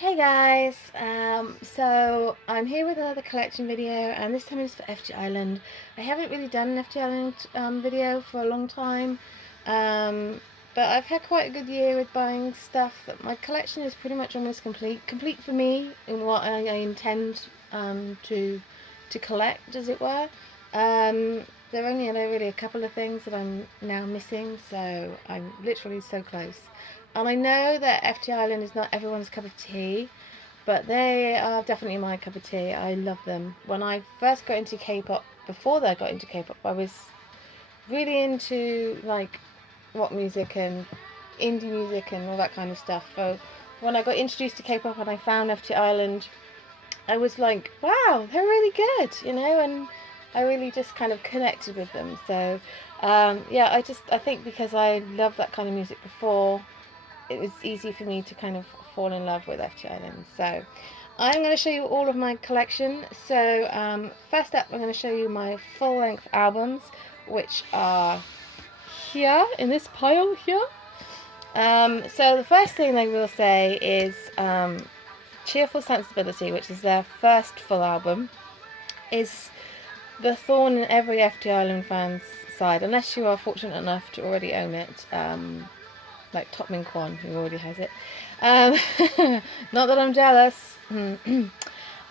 Hey guys, so I'm here with another collection video, and this time it's for FT Island. I haven't really done an FT Island video for a long time, but I've had quite a good year with buying stuff. My collection is pretty much almost complete for me in what I intend to collect, as it were. There are only really a couple of things that I'm now missing, so I'm literally so close. And I know that FT Island is not everyone's cup of tea, but they are definitely my cup of tea. I love them. When I first got into K-pop, before I got into K-pop, I was really into like rock music and indie music and all that kind of stuff. So when I got introduced to K-pop and I found FT Island, I was like, wow, they're really good, and I really just kind of connected with them. So yeah, I think because I loved that kind of music before, it was easy for me to kind of fall in love with FT Island. So I'm going to show you all of my collection. So first up, I'm going to show you my full-length albums, which are here in this pile here. So the first thing I will say is Cheerful Sensibility, which is their first full album, is the thorn in every FT Island fan's side, unless you are fortunate enough to already own it. Like Top Min Kwon, who already has it. Not that I'm jealous.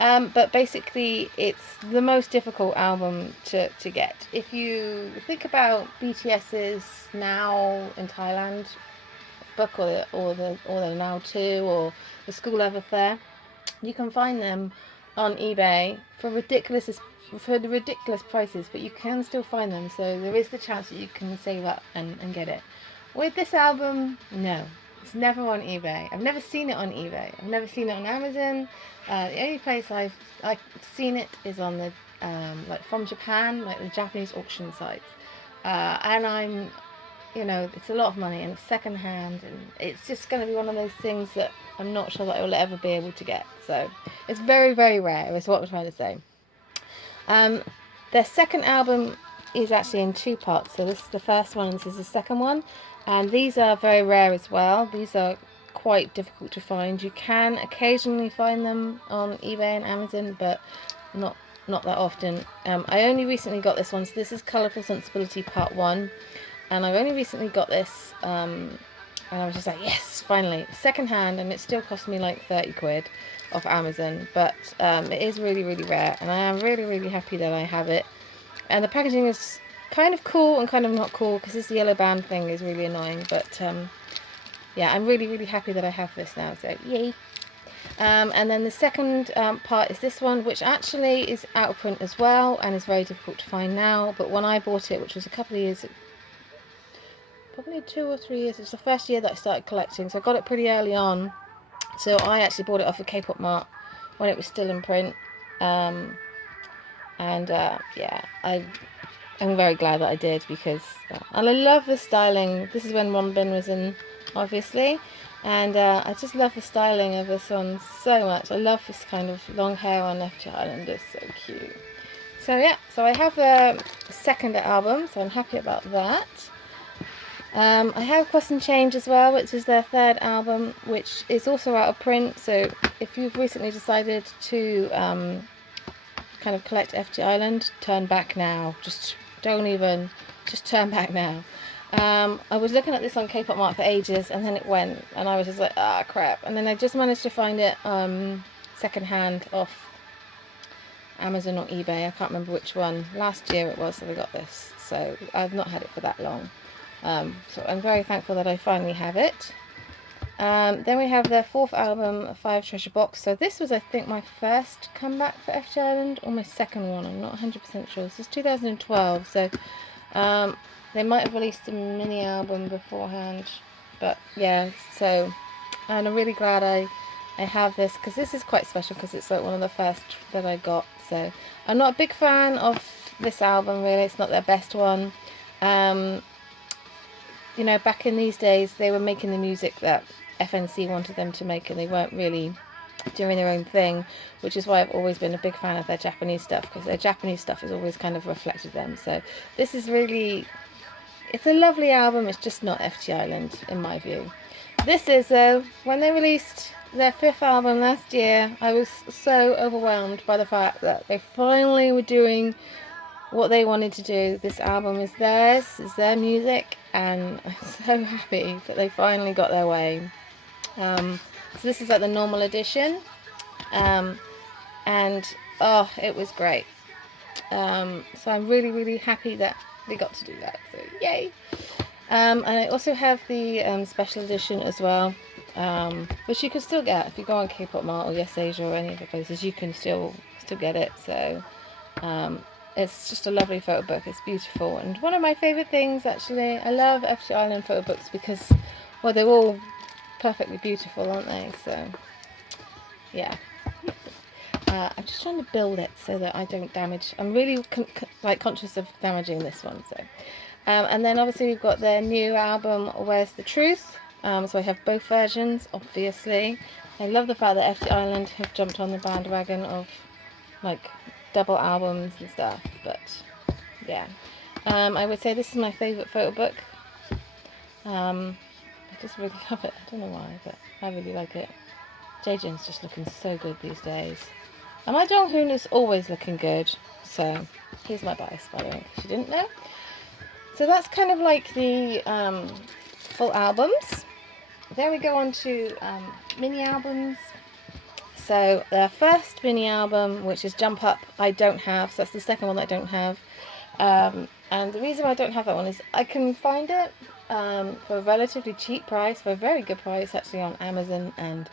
But basically, it's the most difficult album to get. If you think about BTS's Now in Thailand book, or the Now 2, or the School Level Affair, you can find them on eBay for the ridiculous prices, but you can still find them. So there is the chance that you can save up and get it. With this album, no, it's never on eBay. I've never seen it on eBay. I've never seen it on Amazon. The only place I've seen it is on the like from Japan, like the Japanese auction sites. And I'm, it's a lot of money and it's second hand, and it's just going to be one of those things that I'm not sure that I will ever be able to get. So it's very, very rare, is what I'm trying to say. Their second album is actually in two parts. So this is the first one and this is the second one. And these are very rare as well. These are quite difficult to find. You can occasionally find them on eBay and Amazon, but not that often. I only recently got this one. So this is Colourful Sensibility Part 1. And I've only recently got this. And I was just like, yes, finally. Second hand, and it still cost me like 30 quid off Amazon. But it is really, really rare. And I am really, really happy that I have it. And the packaging is kind of cool and kind of not cool, because this yellow band thing is really annoying. But yeah, I'm really, really happy that I have this now. So yay! And then the second part is this one, which actually is out of print as well and is very difficult to find now. But when I bought it, which was a couple of years, probably 2 or 3 years, it's the first year that I started collecting, so I got it pretty early on. So I actually bought it off of K-pop Mart when it was still in print. Yeah, I'm very glad that I did, because and I love the styling. This is when Wonbin was in, obviously, and I just love the styling of this one so much. I love this kind of long hair on FT Island. It's so cute. So yeah, so I have a second album, so I'm happy about that. I have Cross and Change as well, which is their third album, which is also out of print. So if you've recently decided to kind of collect FT Island, turn back now. Just turn back now. I was looking at this on K-pop Mart for ages, and then it went, and I was just like, ah, crap. And then I just managed to find it second hand off Amazon or eBay. I can't remember which one. Last year it was that I got this, so I've not had it for that long. So I'm very thankful that I finally have it. Then we have their fourth album, 5 Treasure Box. So this was, I think, my first comeback for FT Island, or my second one. I'm not 100% sure. This is 2012, so they might have released a mini album beforehand. But yeah, so, and I'm really glad I have this, because this is quite special, because it's like one of the first that I got. So I'm not a big fan of this album, really. It's not their best one. Back in these days, they were making the music that FNC wanted them to make, and they weren't really doing their own thing, which is why I've always been a big fan of their Japanese stuff, because their Japanese stuff has always kind of reflected them. So this is really, it's a lovely album. It's just not FT Island in my view. This is, though, when they released their 5th album last year, I was so overwhelmed by the fact that they finally were doing what they wanted to do. This album is theirs, it's their music, and I'm so happy that they finally got their way. So this is like the normal edition, and oh, it was great. So I'm really happy that they got to do that, so yay. And I also have the special edition as well, which you can still get if you go on K-Pop Mart or Yes Asia or any other places. You can still get it. So it's just a lovely photo book. It's beautiful, and one of my favourite things actually. I love FT Island photo books because, well, they're all perfectly beautiful, aren't they? So yeah. I'm just trying to build it so that I don't damage. I'm really conscious of damaging this one. So, and then obviously we've got their new album, Where's the Truth? So I have both versions, obviously. I love the fact that FT Island have jumped on the bandwagon of like double albums and stuff. But yeah, I would say this is my favourite photo book. I just really love it. I don't know why, but I really like it. Jaejin's just looking so good these days. And my Jonghoon is always looking good. So here's my bias, by the way, in case you didn't know. So that's kind of like the full albums. Then we go on to mini albums. So the first mini album, which is Jump Up, I don't have. So that's the second one that I don't have. And the reason I don't have that one is I can find it for a relatively cheap price, for a very good price actually, on Amazon and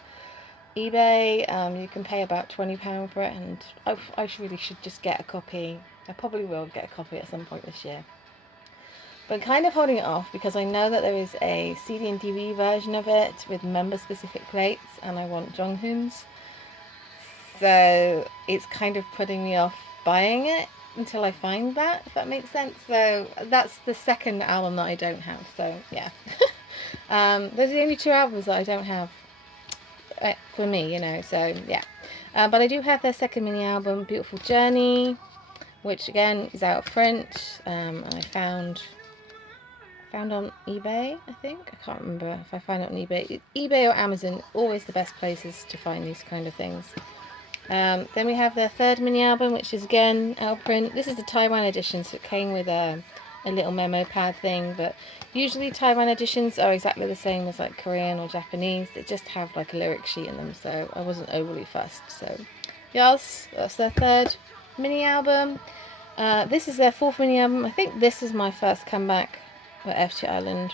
eBay. You can pay about £20 for it, and I really should just get a copy. I probably will get a copy at some point this year. But I'm kind of holding it off because I know that there is a CD and DVD version of it with member-specific plates, and I want Jonghoon's. So it's kind of putting me off buying it until I find that, if that makes sense. So that's the second album that I don't have. So yeah, those are the only 2 albums that I don't have. For me, you know, so yeah. But I do have their second mini album, Beautiful Journey, which again is out of print. And I found on eBay, I think. I can't remember if I find it on eBay. eBay or Amazon, always the best places to find these kind of things. Then we have their third mini album, which is again out of print. This is the Taiwan edition, so it came with a little memo pad thing, but usually Taiwan editions are exactly the same as like Korean or Japanese. They just have like a lyric sheet in them, so I wasn't overly fussed. So yes, that's their third mini album. This is their 4th mini album. I think this is my first comeback at FT Island.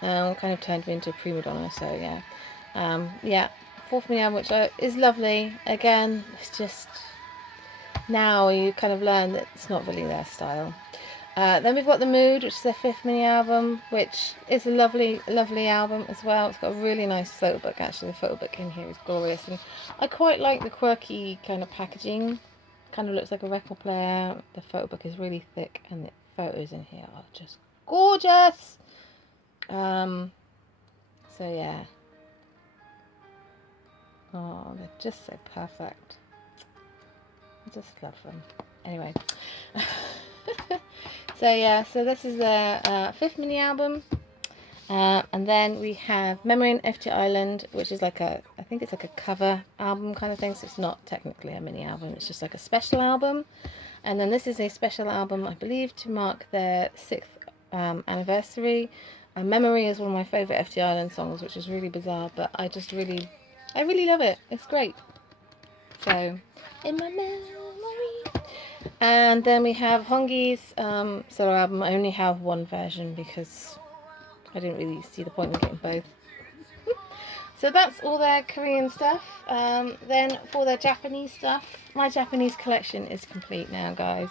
Kind of turned me into a prima donna, so yeah. Yeah, 4th mini album, which is lovely. Again, it's just, now you kind of learn that it's not really their style. Then we've got The Mood, which is their 5th mini album, which is a lovely album as well. It's got a really nice photo book, actually. The photo book in here is glorious, and I quite like the quirky kind of packaging. Kind of looks like a record player. The photo book is really thick, and the photos in here are just gorgeous. So yeah. Oh, they're just so perfect. I just love them. Anyway. So yeah, so this is their 5th mini album, and then we have Memory in FT Island, which is like I think it's like a cover album kind of thing, so it's not technically a mini album, it's just like a special album. And then this is a special album, I believe, to mark their 6th anniversary. Memory is one of my favourite FT Island songs, which is really bizarre, but I really love it. It's great. So, in my memory. And then we have Hongi's solo album. I only have one version because I didn't really see the point in getting both. So that's all their Korean stuff. Then for their Japanese stuff, my Japanese collection is complete now, guys.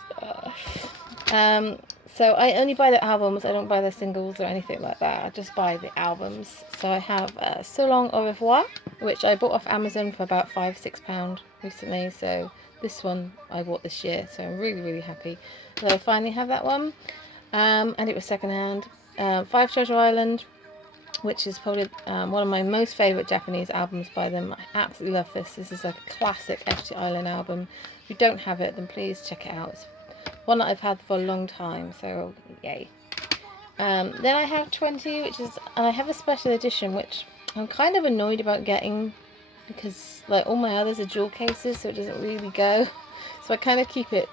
So I only buy the albums. I don't buy the singles or anything like that. I just buy the albums. So I have So Long Au Revoir, which I bought off Amazon for about £5-6 recently. So this one I bought this year, so I'm really happy that I finally have that one. And it was secondhand. 5 Treasure Island, which is probably one of my most favourite Japanese albums by them. I absolutely love this. This is like a classic FT Island album. If you don't have it, then please check it out. It's one that I've had for a long time, so yay. Then I have 20, and I have a special edition, which I'm kind of annoyed about getting because like all my others are jewel cases, so it doesn't really go. So I kind of keep it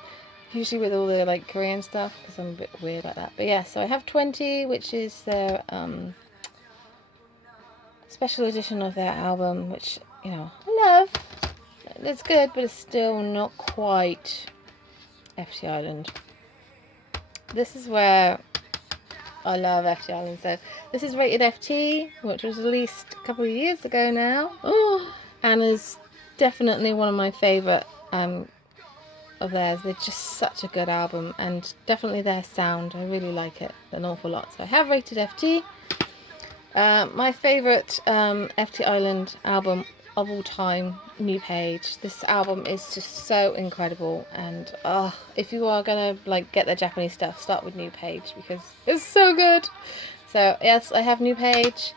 usually with all the like Korean stuff because I'm a bit weird like that. But yeah, so I have 20, which is their special edition of their album, which, you know, I love. It's good, but it's still not quite FT Island. This is where I love FT Island. So this is rated FT, which was released a couple of years ago now. Oh, and is definitely one of my favourite of theirs. They're just such a good album, and definitely their sound. I really like it an awful lot. So I have rated FT. My favourite FT Island album of all time, New Page. This album is just so incredible, and if you are gonna like get the Japanese stuff, start with New Page because it's so good. So yes, I have New Page.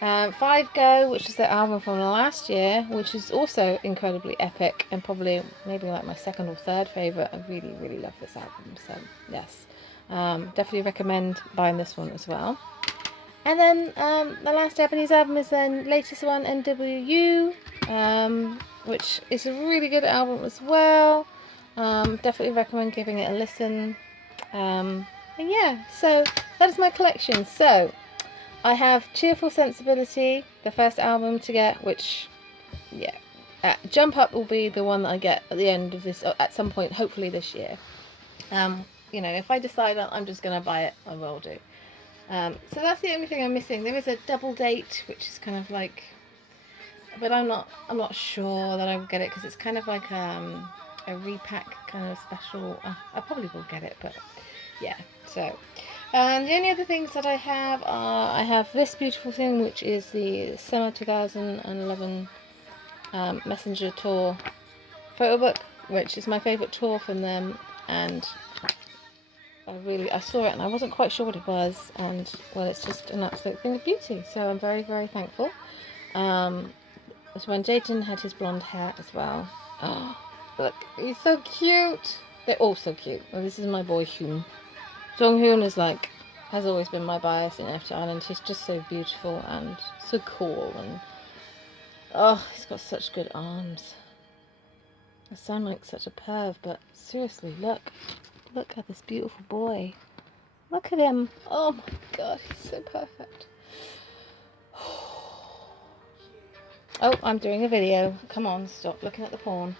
5 Go, which is their album from last year, which is also incredibly epic and probably maybe like my second or third favourite. I really, really love this album. So yes, definitely recommend buying this one as well. And then the last Japanese album is their latest one, NWU, which is a really good album as well. Definitely recommend giving it a listen. And yeah, so that is my collection. So I have Cheerful Sensibility, the first album to get, which, yeah, Jump Up will be the one that I get at the end of this, at some point, hopefully this year. You know, if I decide I'm just going to buy it, I will do. So that's the only thing I'm missing. There is a Double Date, which is kind of like, but I'm not sure that I will get it because it's kind of like a repack kind of special. I probably will get it, but yeah. So the only other things that I have are, I have this beautiful thing, which is the Summer 2011 Messenger Tour photo book, which is my favourite tour from them, and I saw it and I wasn't quite sure what it was, and well, it's just an absolute thing of beauty, so I'm very, very thankful. It's when Jaden had his blonde hair as well. Oh, look, he's so cute. They're all so cute. Well, this is my boy Hyun. Jonghyun is like, has always been my bias in FT Island. He's just so beautiful and so cool, and oh, he's got such good arms. I sound like such a perv, but seriously, look at this beautiful boy. Look at him. Oh my god, he's so perfect. Oh, I'm doing a video. Come on, stop looking at the porn.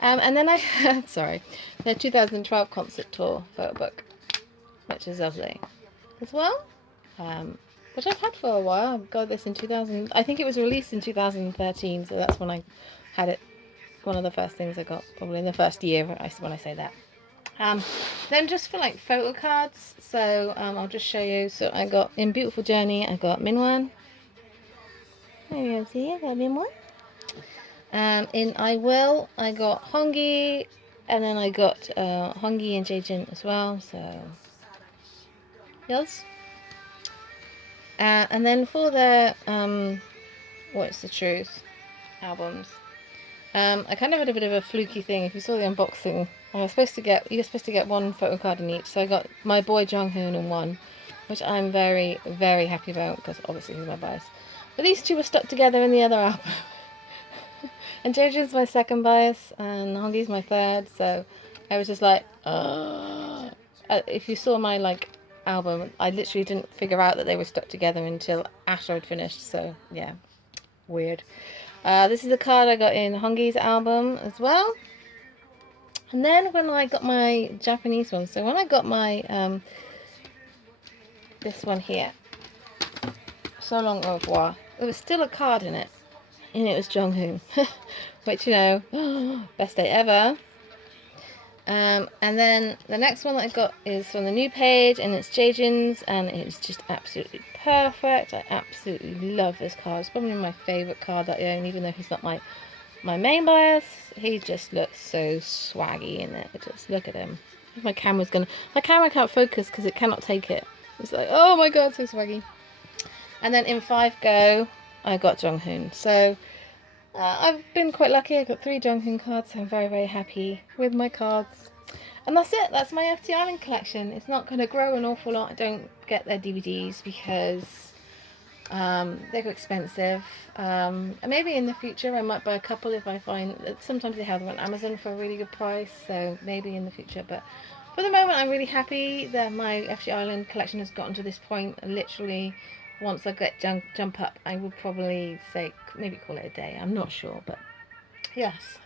And then I had, sorry, the 2012 concert tour photo book, which is lovely as well, which I've had for a while. I got this in 2000, I think it was released in 2013, so that's when I had it. One of the first things I got, probably in the first year when I say that. Then just for like photo cards, so I'll just show you. So I got, in Beautiful Journey, I got Minwon. There you go, see, I got Minwon. In I Will, I got Hongyi, and then I got Hongyi and Jaejin as well, so yes. And then for the What's the Truth albums, I kind of had a bit of a fluky thing. If you saw the unboxing, you're supposed to get one photo card in each, so I got my boy Jonghyun in one, which I'm very, very happy about because obviously he's my bias. But these two were stuck together in the other album. And Jaejin's my second bias, and Hongyi's my third, so I was just like, if you saw my like album, I literally didn't figure out that they were stuck together until after I'd finished, so yeah, weird. This is the card I got in Hongyi's album as well. And then when I got my Japanese one, so when I got my this one here, So Long Au Revoir, there was still a card in it, and it was Jonghyun, which, you know, best day ever. And then the next one that I got is from the New Page, and it's Jaejin's, and it's just absolutely perfect. I absolutely love this card. It's probably my favourite card that I own, even though he's not my main bias. He just looks so swaggy in it. Just look at him. My camera can't focus because it cannot take it. It's like, oh my god, so swaggy. And then in 5 Go, I got Jonghyun. So I've been quite lucky. I got 3 Jonghyun cards, so I'm very, very happy with my cards. And that's it. That's my FT Island collection. It's not going to grow an awful lot. I don't get their DVDs because They're quite expensive. And maybe in the future I might buy a couple if I find that sometimes they have them on Amazon for a really good price, so maybe in the future. But for the moment I'm really happy that my FT Island collection has gotten to this point. Literally, once I get jump up, I would probably say maybe call it a day. I'm not sure, but yes,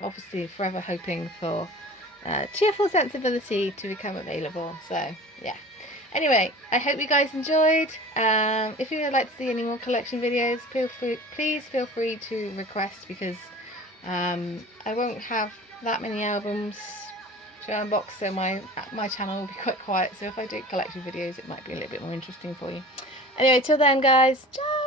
obviously forever hoping for cheerful sensibility to become available. So yeah. Anyway, I hope you guys enjoyed. If you would like to see any more collection videos, please feel free to request, because I won't have that many albums to unbox, so my channel will be quite quiet. So if I do collection videos, it might be a little bit more interesting for you. Anyway, till then, guys, ciao!